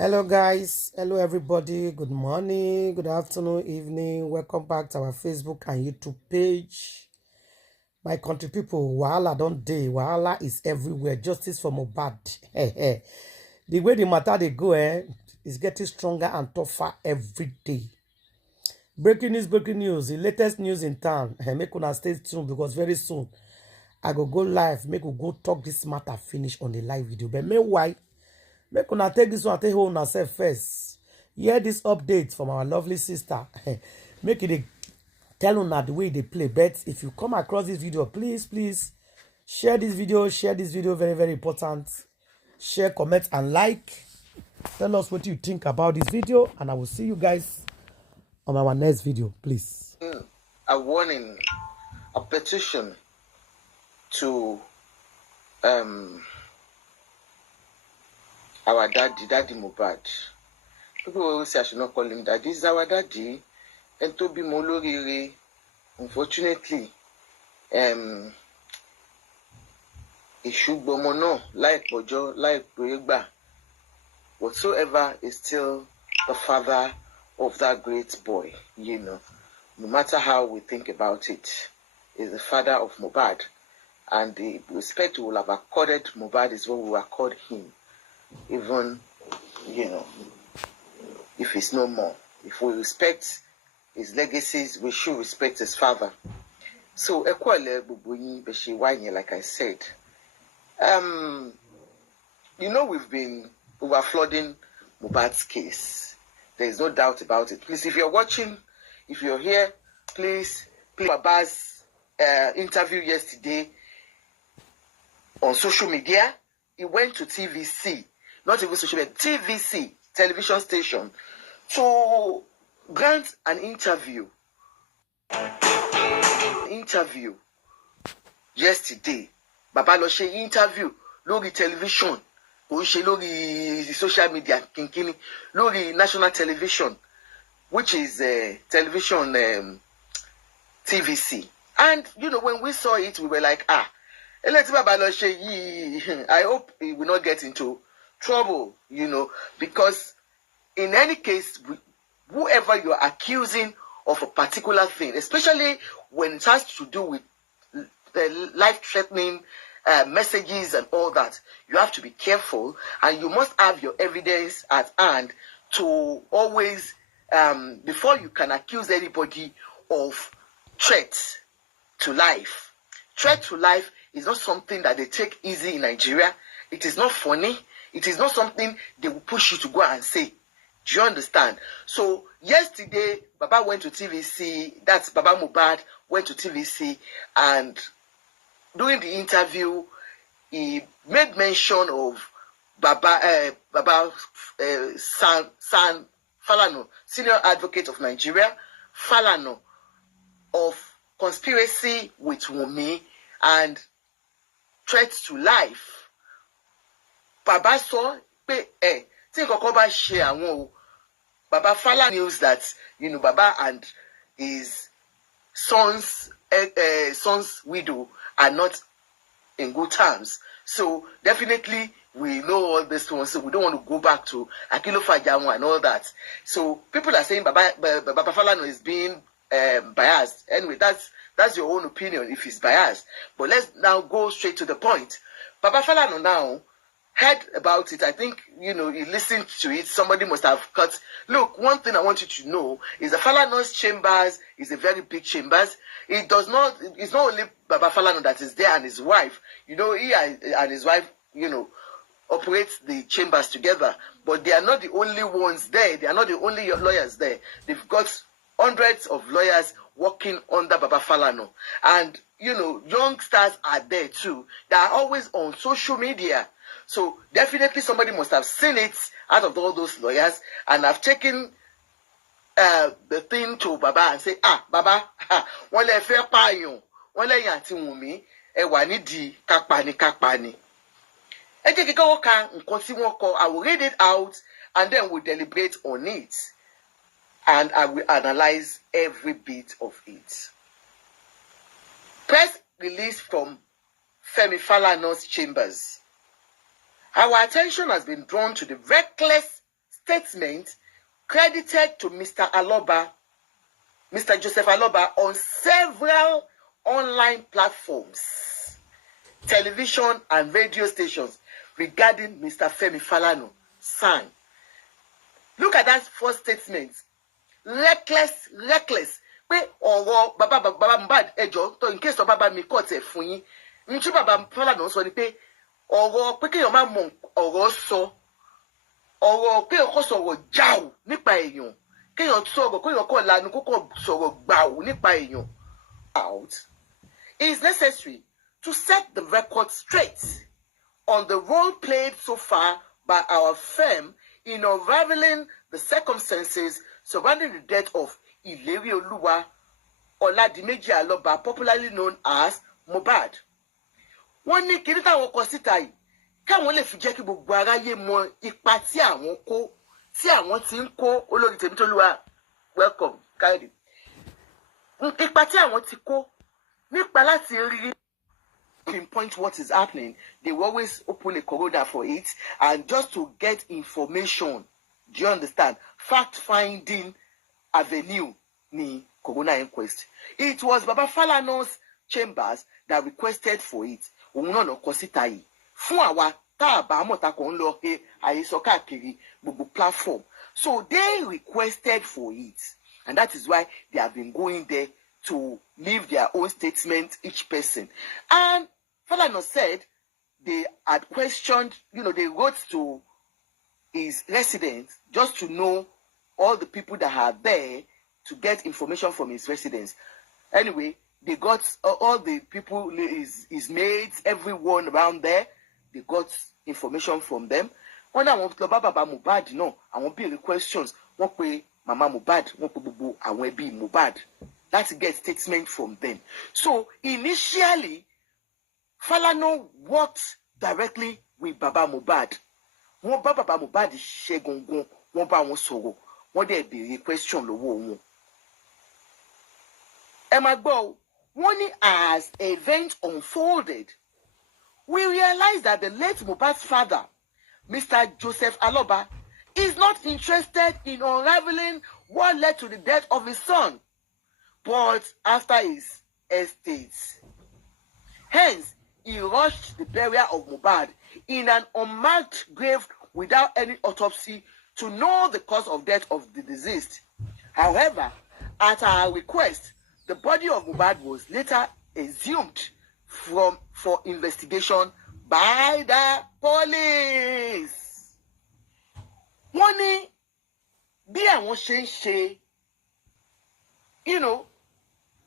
Hello, guys. Hello, everybody. Good morning, good afternoon, evening. Welcome back to our Facebook and YouTube page. My country people, Wahala don't day. Wahala is everywhere. Justice for Mohbad. The way the matter they go, is getting stronger and tougher every day. Breaking news, breaking news. The latest news in town. Make una stay tuned because very soon I go live. Make we go talk this matter finish on the live video. But meanwhile, make una take this one, take hold on yourself first. Hear this update from our lovely sister. Make it tell una the way they play. But if you come across this video, please share this video. Share this video, very, very important. Share, comment, and like. Tell us what you think about this video, and I will see you guys on our next video, please. A warning, a petition to our daddy Mohbad. People always say I should not call him daddy. This is our daddy. And to be molorire, unfortunately, Ishugbomono, like Bojo, like Boyegba, whatsoever is still the father of that great boy, no matter how we think about it, is the father of Mohbad. And the respect we will have accorded Mohbad is what we will accord him. Even, if he's no more. If we respect his legacies, we should respect his father. So, like I said, we've been overflooding Mohbad's case. There is no doubt about it. Please, if you're watching, if you're here, please Baba's interview yesterday on social media. He went to TVC, not even social media, TVC, television station, to grant an interview yesterday. Baba lo ṣe interview lórí television, kò ṣe lórí social media kinkini, lórí national television, which is television TVC. And when we saw it, we were like, I hope he will not get into trouble, because in any case, whoever you are accusing of a particular thing, especially when it has to do with the life-threatening messages and all that, you have to be careful, and you must have your evidence at hand to always, before you can accuse anybody of threat to life. Threat to life is not something that they take easy in Nigeria. It is not funny. It is not something they will push you to go and say. Do you understand? So yesterday, Baba went to TVC. That's Baba Mohbad went to TVC, and during the interview, he made mention of Baba Sam Falana, senior advocate of Nigeria, Falana, of conspiracy with Wunmi and threats to life. Baba saw, Baba Falan news that Baba and his son's widow are not in good terms. So definitely we know all this one. So we don't want to go back to Akilo Fajamu and all that. So people are saying Baba Falan is being biased. Anyway, that's your own opinion if he's biased. But let's now go straight to the point. Baba Falana now heard about it. I think, he listened to it. Somebody must have cut. Look, one thing I want you to know is the Falana's chambers is a very big chambers. It's not only Baba Falana that is there and his wife. He and his wife, operate the chambers together. But they are not the only ones there. They are not the only lawyers there. They've got hundreds of lawyers working under Baba Falana. And, youngsters are there too. They are always on social media. So definitely somebody must have seen it out of all those lawyers and have taken the thing to Baba and say, Baba, wọ́n lè fẹ́ pààyàn, wọ́n lè yàn àti Wùnmí, ẹ wà nídìí kápáni. Ẹ jẹ́ kí káwọ́ ka nǹkan tí wọ́n kọ. I will read it out and then we'll deliberate on it. And I will analyze every bit of it. Press release from Femi Falana's chambers. Our attention has been drawn to the reckless statement credited to Mr. Joseph Aloba on several online platforms, television and radio stations regarding Mr. Femi Falana sang. Look at that first statement. Reckless. Pé ọ̀rọ̀ bàbá Mohbad ẹjọ́ tó in case of bàbá mi kọ́ tẹ̀ fún yín. Nítú bàbá Falana sọ ni pé ọ̀rọ̀ pé kéèyàn má mọ ọ̀rọ̀ sọ. Ọ̀rọ̀ kéèyàn kọ́ sọ̀rọ̀ jáù nípa èèyàn. Kéèyàn sọ̀rọ̀ kéèyàn kọ́ lanu kókò sọ̀rọ̀ gbàù nípa èèyàn. Out. It is necessary to set the record straight on the role played so far by our firm in unraveling the circumstances surrounding the death of Ileri Oluwa Oladimeji Aloba, popularly known as Mohbad. Wọ́n ní kí ní táwọn kọ síta yìí káwọn lè fi jẹ́ kí gbogbo aráyé mọ ipa tí àwọn ti ń kó olórí Tèmítolúwa welcome Káyọ̀dé. Ipa tí àwọn ti kó nípa láti rí pinpoint what is happening. They will always open a corridor for it and just to get information. Do you understand? Fact-finding avenue ni Corona inquest. It was Baba Falana's chambers that requested for it. Òun náà lọ kọ síta yìí. Fún àwa tá a bá mọ̀ tá kò ń lọ àhesọ káàkiri gbogbo platform. So they requested for it. And that is why they have been going there to leave their own statement, each person. And Falana said they had questioned, they wrote to his residence just to know all the people that are there to get information from his residence. Anyway, they got all the people, his maids, everyone around there, they got information from them. When I want to Baba Mohbad, I want to questions. What way Mama Mohbad, what bubu, I want be Mohbad. Let's get statement from them. So initially, Falana worked directly with Baba Mohbad. Wọ́n bá Baba Mohbad ṣe gangan, wọ́n bá wọn sọ̀rọ̀, wọ́n dẹ̀ béèrè question lọ́wọ́ wọn. Ẹ máa gbọ́, wọ́n ní as events unfolded, we realized that the late Mohbad's father, Mr. Joseph Aloba, is not interested in unraveling what led to the death of his son, but after his estate. Hence, he rushed the burial of Mohbad in an unmarked grave without any autopsy to know the cause of death of the deceased. However, at our request, the body of Mohbad was later exhumed for investigation by the police. Wọ́n ní bí àwọn ṣe ń ṣe,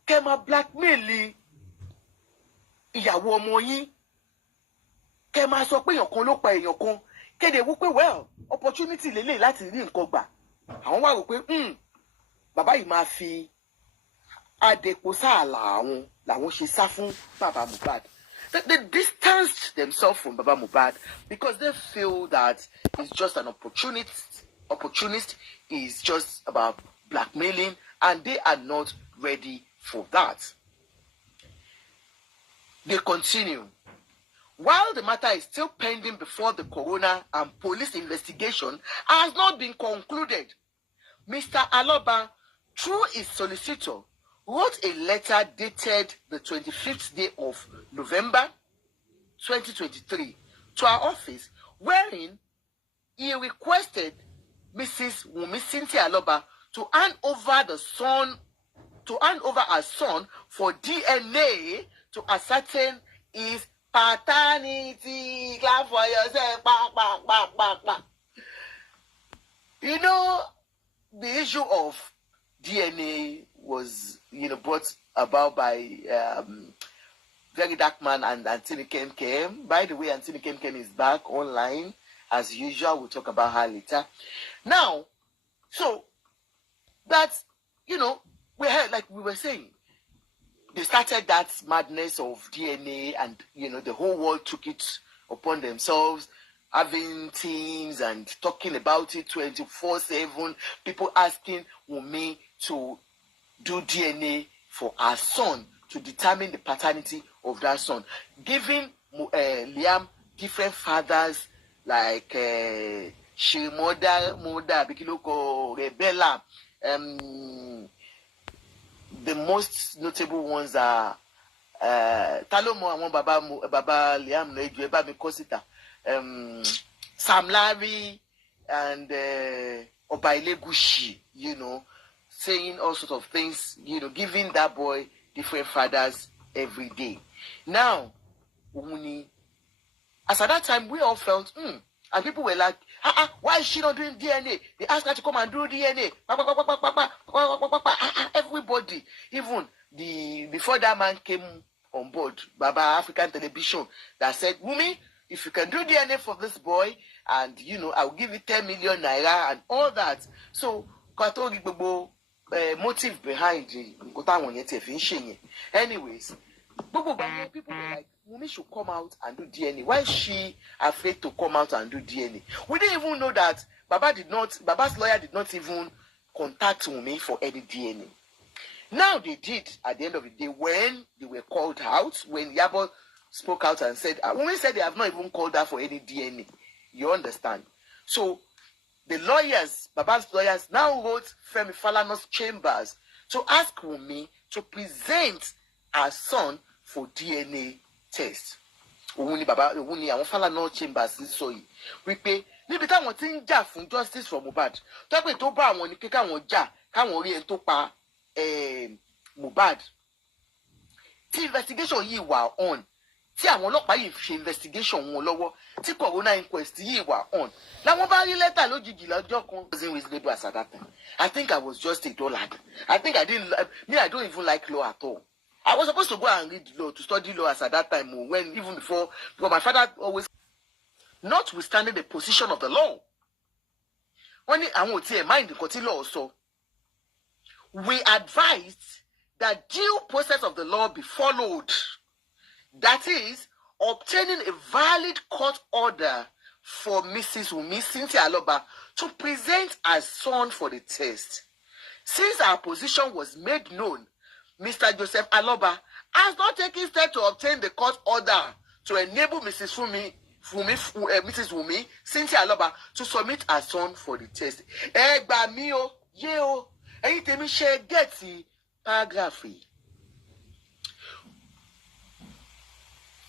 kẹ́ máa blackmail ìyàwó ọmọ yín, kẹ́ máa sọ pé èèyàn kan ló pa èèyàn kan, kéde wípé well opportunity lélẹ̀ láti rí nǹkan gbà. Àwọn wá rò pé bàbá yìí máa fi àdèpò sáàlà àwọn làwọn ṣe sá fún Baba Mohbad. They distanced themselves from Baba Mohbad because they feel that it's just an opportunist. Is just about blackmailing, and they are not ready for that. They continue. While the matter is still pending before the coroner and police investigation has not been concluded, Mr. Aloba, through his solicitor, wrote a letter dated the 25th day of November 2023 to our office, wherein he requested Mrs. Wunmi Cynthia Aloba to hand over her son for DNA to ascertain his paternity. Clap for yourself. The issue of DNA was, brought about by Very Dark Man and Antini Kem. By the way, Antini Kem is back online. As usual, we'll talk about her later. Now, so that's, we heard, like we were saying, they started that madness of DNA and, the whole world took it upon themselves, having teams and talking about it 24/7, people asking Wunmi to do DNA for her son to determine the paternity of that son, giving Liam different fathers like she mother bikiloko rebella. The most notable ones are Talomo and Baba Liam Nejweba Mikosita, Sam Larry and Obaile Gushi, you know, saying all sorts of things, you know, giving that boy different fathers every day. Now, as at that time, we all felt, and people were like, why is she not doing DNA? They asked her to come and do DNA. Everybody, even before that man came on board, Baba African Television, that said, Wumi, if you can do DNA for this boy, and you know, I'll give you 10 million naira and all that. So, motive behind it. Anyways, people were like, Wumi should come out and do DNA. Why is she afraid to come out and do DNA? We didn't even know that Baba's lawyer did not even contact Wumi for any DNA. Now they did at the end of the day when they were called out, when Yabo spoke out and said, Wumi said they have not even called her for any DNA. You understand? So the lawyers, Baba's lawyers, now wrote Femi Falana's chambers to ask Wumi to present her son for DNA test. Wuni àwọn Falana chambers sọ yìí wípé níbi táwọn ti ń jà fún justice for Mohbad tó pé tó bá àwọn ní pé káwọn jà káwọn rí ẹni tó pa Mohbad tí investigation yìí wà on tí àwọn ọlọ́pàá yìí ṣe investigation wọn lọ́wọ́ tí corona inquest yìí wà on làwọn bá rí lẹ́tà lójijì lọ́jọ́ kan. Wasn't reasonable as at that time. I think I was just a dullard. I think I don't even like law at all. I was supposed to go and read law, to study law as at that time, when even before, because my father always, notwithstanding the position of the law, when I won't say mind the law also, we advised that due process of the law be followed. That is, obtaining a valid court order for Mrs. Wumi Cynthia Aloba to present her son for the test. Since our position was made known, Mr. Joseph Aloba has not taken steps to obtain the court order to enable Mrs. Wumi Cynthia Aloba to submit her son for the test. Paragraph.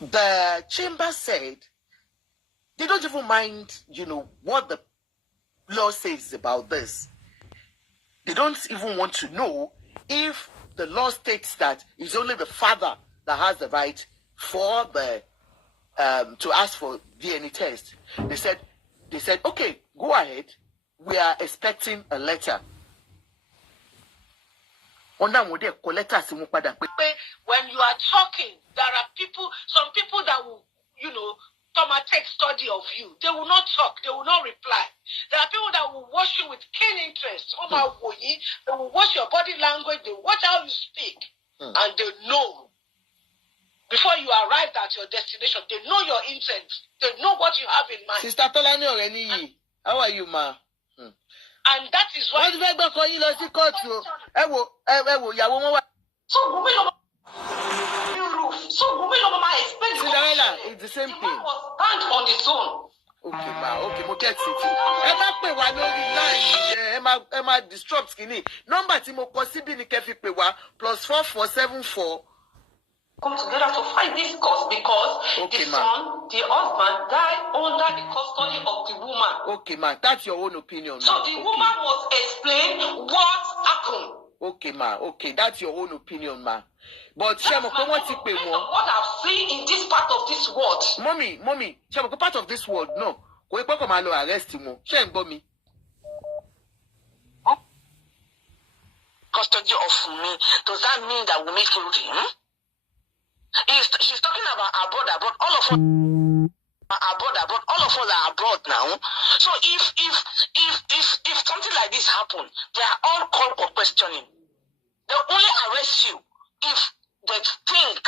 The chamber said they don't even mind, you know, what the law says about this. They don't even want to know if the law states that it's only the father that has the right for the to ask for DNA test. They said, okay, go ahead. We are expecting a letter. When you are talking, there are some people that will, you know, come and take study of you. They will not talk. They will not reply. There are people that will watch you with keen interest. They will watch your body language. They watch how you speak. And they know. Before you arrive at your destination, they know your intent. They know what you have in mind. Sister Tolani Oreni, how are you, ma? And that is why... Cinderella, it's the same thing. Was banned on its own. Okay, ma. Okay, mo get it. Emma pe wa lórí line. Emma disrupt kini. Number tí mo kọ síbí ni kẹ́ fi pè wá +4474. Come together to fight this cause because the son, the husband, died under the custody of the woman. Okay, ma. That's your own opinion. So the woman must explain what happened. Okay, ma. Okay, that's your own opinion, ma. But Shemo, what I've seen in this part of this world. Mommy, Shemo, part of this world, no. Arrest him. Shemo, custody of me. Does that mean that Wumi killed him? She's talking about abroad. All of us abroad. All of us are abroad now. So if something like this happens, they are all called for questioning. They only arrest you if they think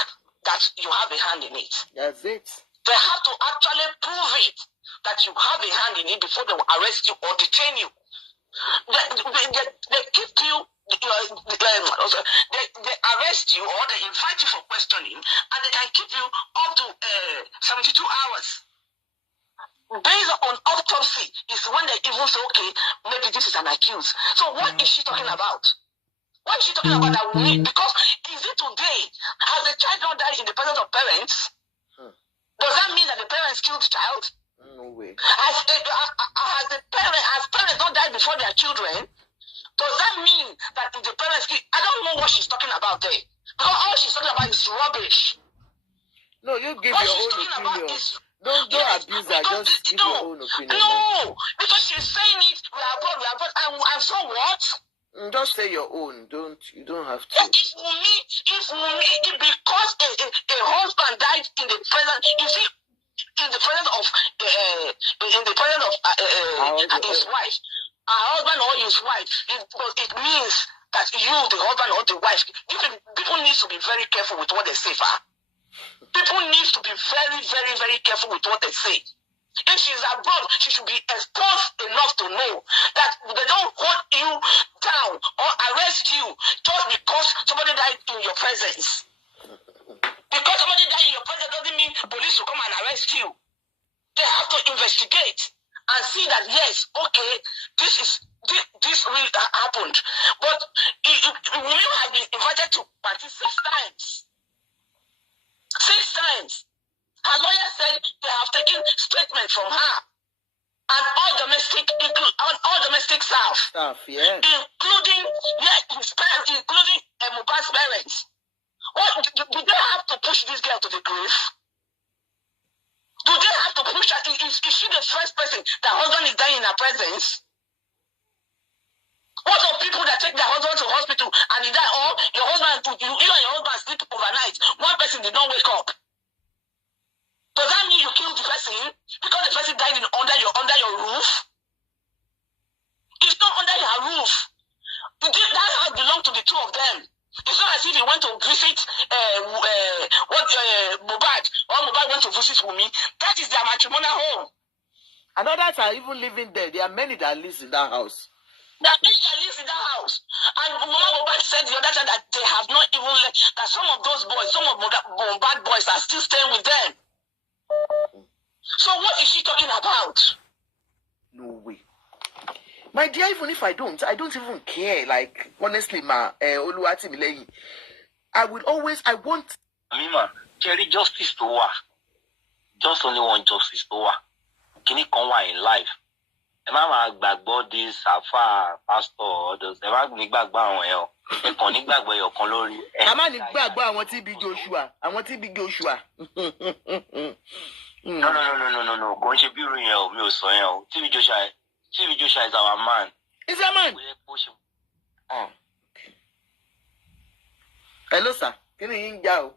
that you have a hand in it. That's it. They have to actually prove it that you have a hand in it before they will arrest you or detain you. They keep you, they arrest you or they invite you for questioning and they can keep you up to 72 hours. based on autopsy, is when they even say, okay, maybe this is an accused. So what is she talking about? What is she talking about that we need? Because is it today, has the child not died in the presence of parents? Does that mean that the parents killed the child? No way. Has parents not died before their children? Does that mean that the parents killed? I don't know what she's talking about there. Because all she's talking about is rubbish. No, you give your own opinion. Don't abuse her. Just give your own opinion. No, because she's saying it. We are abroad. And so what? Just say your own. You don't have to. If because a husband died in the presence, you see, in the presence of his wife, her husband or his wife, it means that you, the husband or the wife, people need to be very careful with what they say, Fa. People need to be very, very, very careful with what they say. If she's abroad, she should be exposed enough to know that they don't hold you down or arrest you just because somebody died in your presence. Because somebody died in your presence doesn't mean police will come and arrest you. They have to investigate and see that, yes, okay, this really happened. But women have been invited to party 6 times. 6 times. Her lawyer said they have taken statement from her and all domestic staff, yeah, including his parents, including Mohbad's parents. What do they have to push this girl to the grave? Do they have to push her? Is she the first person that husband is dying in her presence? What of people that take their husband to hospital and he died, or your husband, you and your husband sleep overnight, one person did not wake up? Does that mean you killed the person because the person died under your roof? It's not under your roof. That house belonged to the two of them. It's not as if he went to visit Mohbad, or Mohbad went to visit Wumi. That is their matrimonial home. And others are even living there. There are many that live in that house. There are many that live in that house. And Mohbad said the other time that they have not even left, that some of those boys, some of Mohbad boys are still staying with them. So what is she talking about? No way. My dear, even if I don't even care. Like, honestly, I want... Mima, Jerry, justice to her. Just only one justice to her. Can you come in life? Emma gbàgbọ́ this afa pastor others. Emma gbàgbọ́ àwọn ẹ̀. Ẹ kàn ní gbàgbọ́ ẹ̀ ọ̀kan lórí. Emma ní gbàgbọ́ àwọn TB Joshua. Àwọn TB Joshua. No. Kò ń ṣe bí irú yẹn o, mi ò sọ yẹn o. TB Joshua is our man. Is a man? Oh. Hello, sir. Kí ni yín já o?